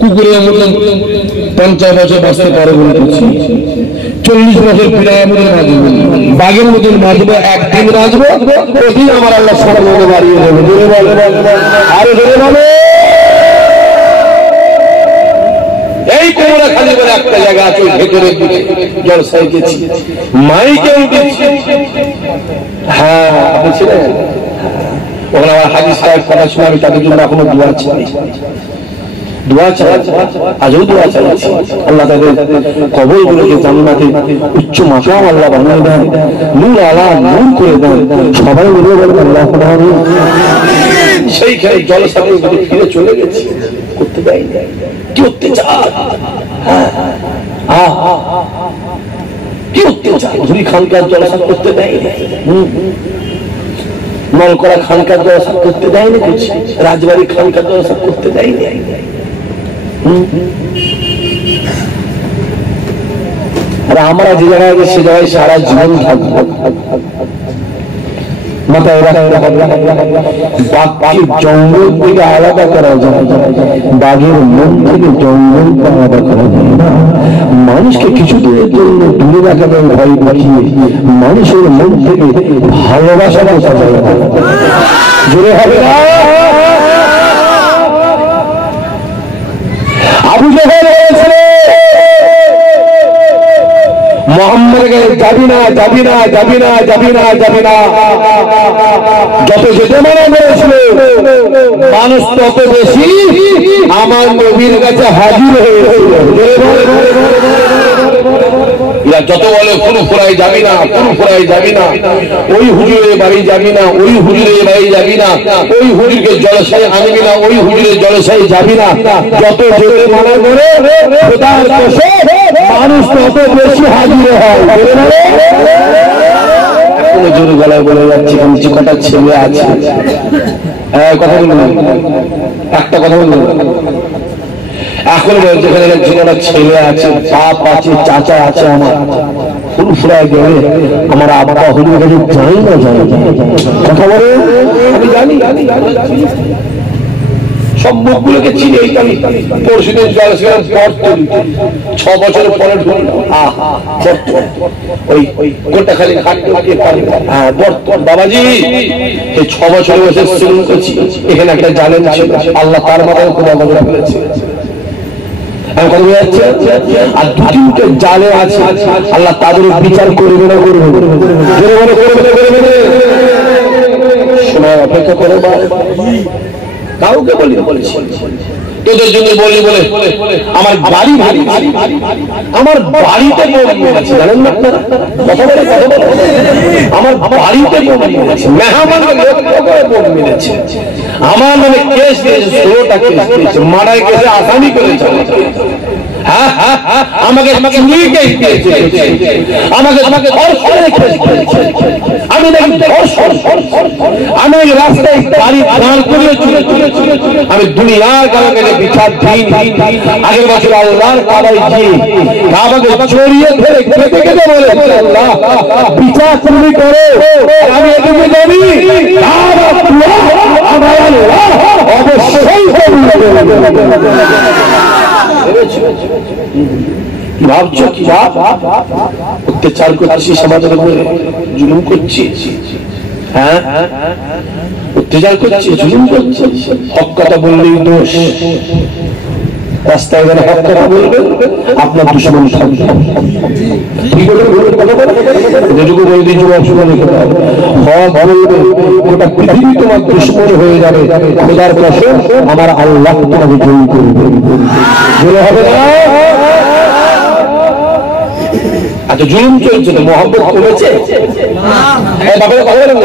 কুকুরের মতন 50 বছর বাঁচতে পারো বলে করছি, 40 বছর পিড়ায় মতন বাঁচবো, বাঘের মতন বাঁচবো, একদিন বাঁচবো, ওদিন আমার আল্লাহ সর্বদা বাড়িয়ে দেবে। আরো ধরে বলো, এই কোমরা খালি বলে একটা জায়গা আছে ভেতরে জলসায় গেছি, মাইকে উঠেছি। হ্যাঁ আপনি ছিলেন ওখানে, আমার হাজি সাহেব কথা শুনে আমি তাদের জন্য এখনো দোয়া চাই, দোয়া চাই, আজও দোয়া চাইছি। আল্লাহ তাদের কবরগুলোকে জান্নাতে উচ্চ মাকাম আল্লাহ বানিয়ে দেন, নূর আলা নূর করে দেন। সবাই বলে বলবেন আল্লাহুম্মা আমিন। সেইখানে জলসাতে ফিরে চলে গেছি, করতে দেয় কি অত্যাচার, কি অত্যাচার। ধুরি খানকার জলসা করতে দেয়, নলকরা খানকার জলসা করতে দেয়নি, রাজবাড়ি খানকার জলসা করতে দেয়নি। আর আমরা যে জায়গায় সে জায়গায় সারা জীবন থাকবো। মাথায় রাখতে হবে, বাঘকে জঙ্গল থেকে আলাদা করা যায়, বাঘের মন থেকে জঙ্গলকে আলাদা করা যায় না। মানুষকে কিছুদিনের জন্য দূরে রাখা যায় ভয় দেখিয়ে, মানুষের মন থেকে ভালোবাসা বোঝা যায় না। জোরে হবে না। আবু জেহেল বলেছিল মুহাম্মদকে যাবি না, যাবি না, যাবি না, যাবি না, যাবি না। যত যেতে মানা করেছিল মানুষ তত বেশি আমার নবীর কাছে হাজির হয়েছিল। যত বলে ফুরফুরাই যাবি না, ফুরফুরাই যাবি না, ওই হুজুরের বাড়ি যাবি না, ওই হুজুরের বাড়ি যাবি না, ওই হুজুরকে জলসায় আনবি না, ওই হুজুরের জলসায় যাবি না। যত যেতে মানা করে খোদার কসম মানুষ তত বেশি হাজির হয়। এখনো জোর গলায় বলে যাচ্ছে, কিছু কটা ছেলে আছে, কথা বলুন, একটা কথা বলুন। এখন যেখানে যেখানে ছেলে আছে, বাপ আছে, চাচা আছে, আমার ফুরফুরায় গেলে আমার আব্বা হলুদ কাছে যাই না, যাই কথা বলে আমি জানি, সব মুখগুলোকে চিনি। পরশুদিন জলসের পর 6 বছরের পরে ওই গোটা খালি বাবাজি এই 6 বছর বসে শুরু করছি। এখানে একটা জানেন আল্লাহ তার মাথায় খোদা বলে ফেলেছে, আর 2-3টে জালে আছে, আল্লাহ তাদের বিচার করবে না, করবে সময় অপেক্ষা করে কাউকে বলি বলেছি তোদের জন্য বলি বলে আমার বাড়ি ভারী, আমার বাড়িতে জানেন না আমার বাড়িতে মেহমান মিলেছে, আমার মানে কেস দিয়েছে, 16টা কেস দিয়েছে, মারাই কেসে আসামি করেছে, আমাকে আমি রাস্তায় গাড়ি দাঁড় করিয়ে আমি দুনিয়ার কাছে বিচার দিই। আগের বছর আল্লাহর কাবায় গিয়ে কাবাকে জড়িয়ে ধরে কেঁদে কেঁদে বলে আল্লাহ বিচার তুমি করো, আমি এদিকে যাবি আমার আল্লাহ অবশ্যই কি ভাবছো, কি অত্যাচার করছি, সমাজের উপরে জুলুম করছি, হ্যাঁ অত্যাচার করছি, জুলুম করছি। হক কথা বললেই দোষ, রাস্তায় গেলে হক কথা বলবে আপনার দুশমন থাকবে। যেটুকু বলে দিয়েছি হক বলবে গোটা পৃথিবী তোমার দুশমন হয়ে যাবে, খোদার কসম আমার আল্লাহ তোমাকে জয়ী করবে, বলে হবে না। আচ্ছা জুলুম চলছে তো মহব্বত কমেছে? বাপের কথা বলেন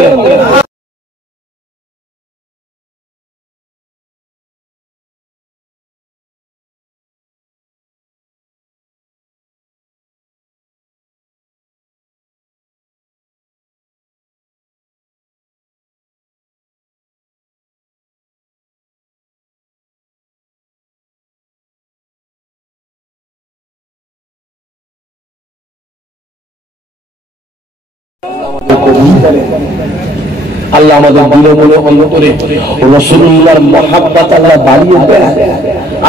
আল্লাহ আমাদের দিলে বলে অন্তরে রাসূলুল্লাহর মহব্বত আল্লাহ বাড়িয়ে দেয়।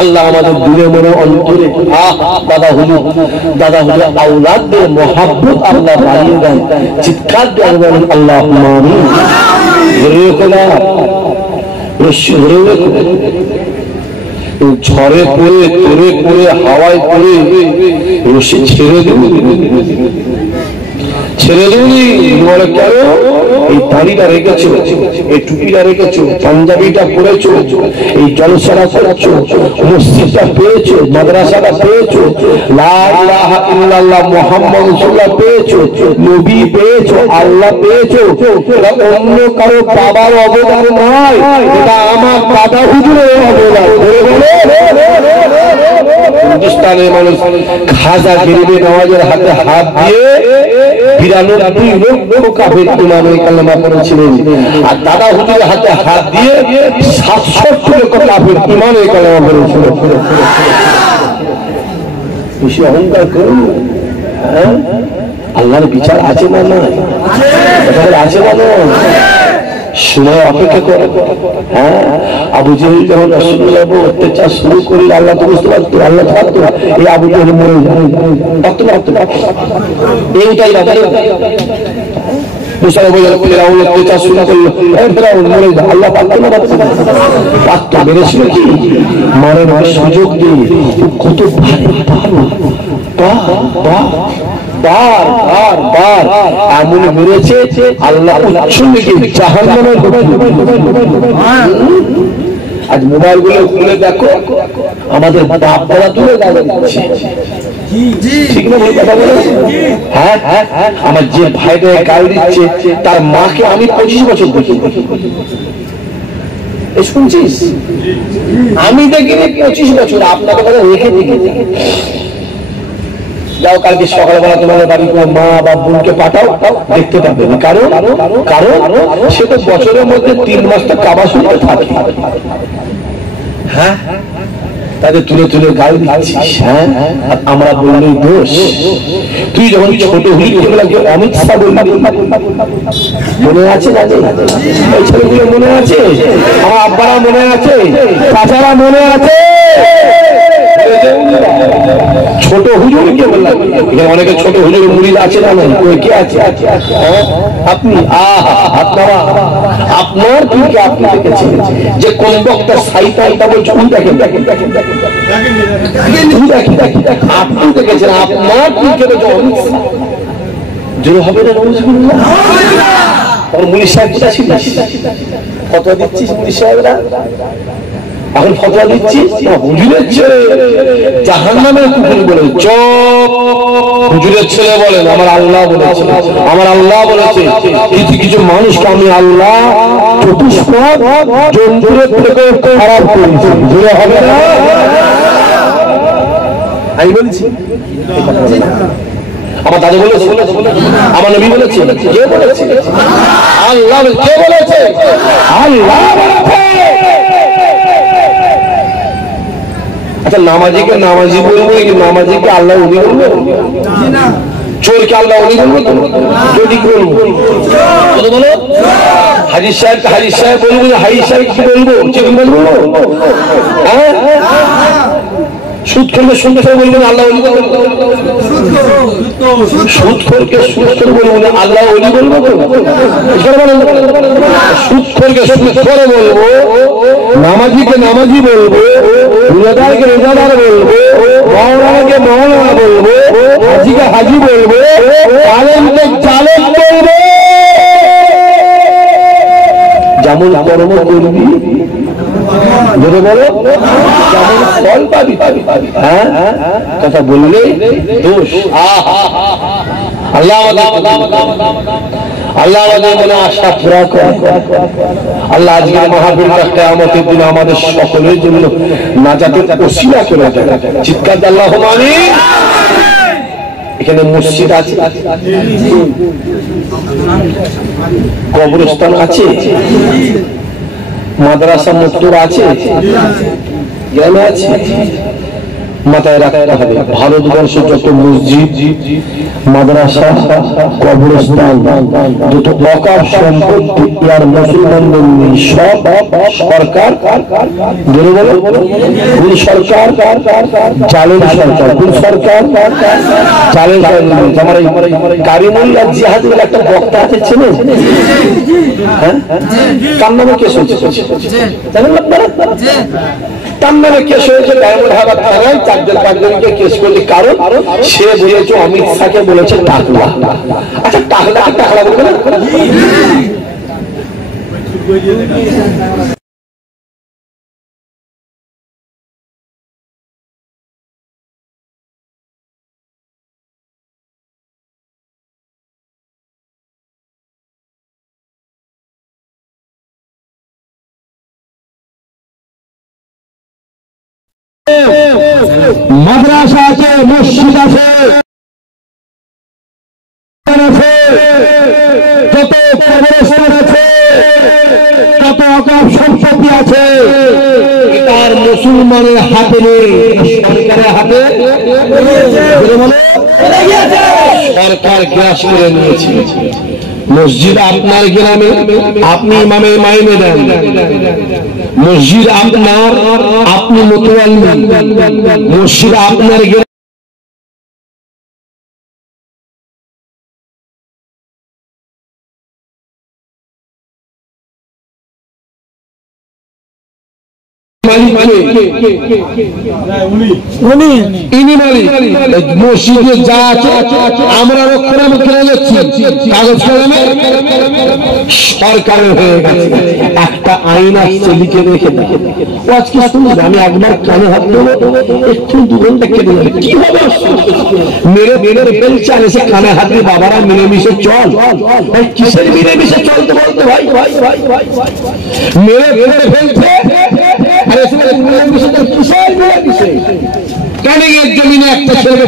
আল্লাহ আমাদের দূরে মনে অন্তরে দাদা হুজুর আওলাদদের মহব্বত আল্লাহ বাড়িয়ে দেন। চিৎকার দিয়ে বলেন আল্লাহুম্মা আমিন। ঝড়ে পড়ে তোরে পড়ে হাওয়ায় পড়ে রশি ছেড়ে দেবনি বলে কেন? এই দাড়িটা রেখেছো, এই টুপিটা রেখেছো, পাঞ্জাবিটা পরেছো, এই জলসাটা করেছো, মসজিদটা পেয়েছো, মাদ্রাসাটা পেয়েছো, লা ইলাহা ইল্লাল্লাহ মুহাম্মাদুর রাসূলুল্লাহ পেয়েছো, নবী পেয়েছো, আল্লাহ পেয়েছো। এটা অন্য কারো বাবার অবদান নয়, এটা আমার দাদা হুজুরের অবদান। হিন্দুস্তানের মানুষ খাজা গরিবে নওয়াজের হাতে হাত দিয়ে 92 লক্ষ কাফের ইমাম কালেমা পড়েছিলেন, আর দাদা হুজুরের হাতে হাত দিয়ে 67 লক্ষ কাফের ইমাম কালেমা পড়েছিলেন। বেশি অহংকার করুন। আল্লাহর বিচার আছে না নয়? আছে না নয়? সময় অপেক্ষা করে। হ্যাঁ, আবু জেহেল যখন রাসূলুল্লাহ অত্যাচার শুরু করলে আল্লাহ তো বুঝতে পারতো, আল্লাহ থাকতো এই আবু জেহেল মরে যায়। এইটাই অত্যাচার শুরু করলো, মরে যায়। আল্লাহ পারতো না? পারতো। মেরেছিল কি? মারে সুযোগ দিয়ে কত এমন মেরেছে আল্লাহ জাহান্নামের। আজ মোবাইল গুলো খুলে দেখো, আমাদের বাপ-দাদা তুলে দিচ্ছে। ঠিক না? হ্যাঁ, আমার যে ভাইটা গাল দিচ্ছে তার মাকে আমি 25 বছর দেখি। শুনছিস? আমি দেখিনি 25 বছর। আপনাকে কথা রেখে দেখি। যাও কালকে সকালবেলা তোমাদের বাড়ি তোমার মা বা বোনকে পাঠাও, দেখতে পাবে। কারণ সে তো বছরের মধ্যে 3 মাস তো কাবা শুনতে থাকে। হ্যাঁ, তাদের তুলে তুলে গাল দিচ্ছিস। হ্যাঁ, আমরা বললেই দোষ। তুই যখন ছোট হলি অমিত শাহ বললি, মনে আছে না? এই ছেলেগুলো মনে আছে? আমার আব্বারা মনে আছে? চাচারা মনে আছে? ছোট হুজুর কে বললাম? এখানে অনেকে ছোট হুজুরের মুরিদ আছে না? কে আছে? আপনি। আপনারা আপনার দিকে আপনি দেখেছেন যে কোন বক্তা সাইতা বলছে, আপনি দেখেছেন আপনার দিকে জোর হবে না? মুলি সাহেব কোথা ছিল? ফতোয়া দিচ্ছিস মুলি সাহেবরা? এখন ফতোয়া দিচ্ছিস হুজুরের ছেলে জাহান্নামের কুকুর বলে। চুপ। হুজুরের ছেলে বলেন আমার আল্লাহ বলেছে, আমার আল্লাহ বলেছে। কিছু মানুষকে আমি আল্লাহ চতুষ্পদ জন্তুরের থেকে খারাপ করেছি। জোরে হবে না? আমি বলছি। আমার দাদা বলেছে, আমার নবী বলেছে। কে বলেছে? আল্লাহ। কে বলেছে? আল্লাহ বলেছে। আচ্ছা, নামাজিকে নামাজি বলবো, নামাজিকে আল্লাহ উনি বলবো? চোরকে আল্লাহ উনি বলবো? যদি বলবো বলো। হাজির সাহেবকে হাজির সাহেব বলবো, হাজির সাহেব কি বলবো? ঠিক বলবো? হ্যাঁ, সুদ করবে সুদ করে বলবো না আল্লাহ বলবো? সুদ করকে সুদ করে বলবো না আল্লাহ ওলি বলবো? সুদ করকে সুদ করে বলবো, নামাজিকে নামাজি বলবো, রোজাদারকে রোজাদার বলবো, মওলানাকে মওলানা বলবো, হাজিকে হাজি বলবো, জালেমকে জালেম বলবো। যেমন কর্ম করবি বলে বলো যেমন ফল পাবি। হ্যাঁ, কথা বললে দোষ। আল্লাহ আমাদের মনে আশা পুরা করে। আল্লাহ আজকের মাহফিলটা কিয়ামতের দিন আমাদের সকলের জন্য নাজাতের ওসিলা করে দেয়। চিৎকার আল্লাহুম্মা আমিন। এখানে মসজিদ আছে, কবরস্থান আছে, মাদ্রাসা মুক্তর আছে, গ্রামে আছে। মাথায় রাখতে হবে ভারতবর্ষের যত মসজিদ মাদ্রাসা কবরস্থান যত ওয়াকফ সম্পত্তি আর মুসলমানদের নেই সব সরকার বলে বলো কোন সরকার জালেম সরকার কোন সরকার জালেম সরকার আমার কারিমুল্লাহ জিহাদের একটা বক্তা আছে ছিলেন হ্যাঁ তার নামে কেস হয়েছে জানেন আপনারা তার নামে কেস হয়েছে ডায়মন্ড হারবার থানায় 4-5জনকে কেস করলে কারণ সে বলেছে অমিত শাহকে বলেছে টাকলা আচ্ছা টাকলা টাকলা বলবে না মাদ্রাসা আছে মসজিদ আছে যত কবরস্থান আছে যত ওয়াকফ সম্পত্তি আছে এটার মুসলমানের হাতে নেই সরকারের হাতে সরকার গ্রাস করে নিয়েছে মসজিদ আপনার গ্রামে আপনি ইমামের মাইনে দেন মসজিদ আপনার আপনি মুতাওয়াল্লি মসজিদ আপনার মসজিদে যা আছে আমরা রক্ষণাবেক্ষণ যাচ্ছি কাগজ কলমে সরকারের হয়ে গেছে একটা আইন আসছে লিখে রেখে আজকে শুনছি আমি একবার কানে হাত দেবো একটু 2 ঘন্টা কেটে যাবে কিভাবে মেরে মেরে ফেলছে আর এসে কানে হাত দিয়ে বাবারা মিলেমিশে চল কিসের মিলেমিশে চলতে বলতে ভাই ভাই ভাই ভাই মেরে মেরে ফেলছে আর এসে মিলেমিশে কিসের মিলেমিশে কানে জমিনে একটা ছেলে